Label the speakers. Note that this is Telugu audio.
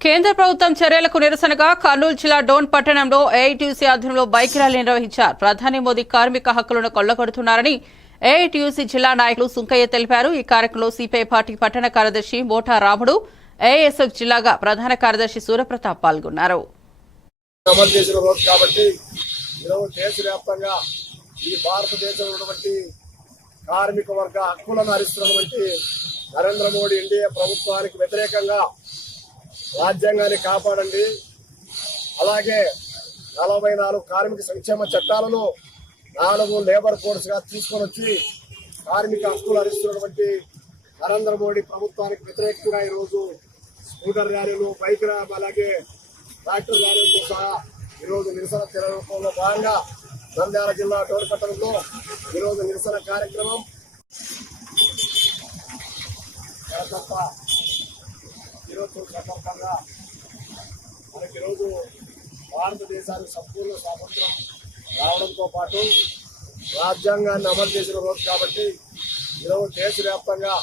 Speaker 1: కేంద్ర ప్రభుత్వం చర్యలకు నిరసనగా కర్నూలు జిల్లా డోన్ పట్టణంలో ఏఐటీయూసీ ఆధ్వర్యంలో బైక్ ర్యాలీ నిర్వహించారు. ప్రధాని మోదీ కార్మిక హక్కులను కొల్లగొడుతున్నారని ఏఐటీయూసీ జిల్లా నాయకులు సుంకయ్య తెలిపారు. ఈ కార్యక్రమంలో సిపిఐ పార్టీ పట్టణ కార్యదర్శి మోటా రాముడు ఏఎస్ఎఫ్ జిల్లాగా ప్రధాన కార్యదర్శి సూర్యప్రతాప్ పాల్గొన్నారు.
Speaker 2: ఈ భారతదేశంలో ఉన్నటువంటి కార్మిక వర్గ హక్కులను హరిస్తున్నటువంటి నరేంద్ర మోడీ ఎన్డీఏ ప్రభుత్వానికి వ్యతిరేకంగా రాజ్యాంగాన్ని కాపాడండి. అలాగే నలభై నాలుగు కార్మిక సంక్షేమ చట్టాలను నాలుగు లేబర్ కోడ్స్గా తీసుకొని వచ్చి కార్మిక హక్కులు హరిస్తున్నటువంటి నరేంద్ర మోడీ ప్రభుత్వానికి వ్యతిరేకంగా ఈరోజు స్కూటర్ ర్యాలీలు బైక్ ర్యాలీ అలాగే ట్రాక్టర్ ర్యాలీలతో సహా ఈరోజు నిరసన చర్య భాగంగా నంద్యాల జిల్లా టోర్పట్టణంలో ఈరోజు నిరసన కార్యక్రమం. తప్ప ఈరోజు సందర్భంగా మనకి ఈరోజు భారతదేశానికి సంపూర్ణ స్వాతంత్రం రావడంతో పాటు రాజ్యాంగాన్ని అమలు చేసిన రోజు కాబట్టి ఈరోజు దేశవ్యాప్తంగా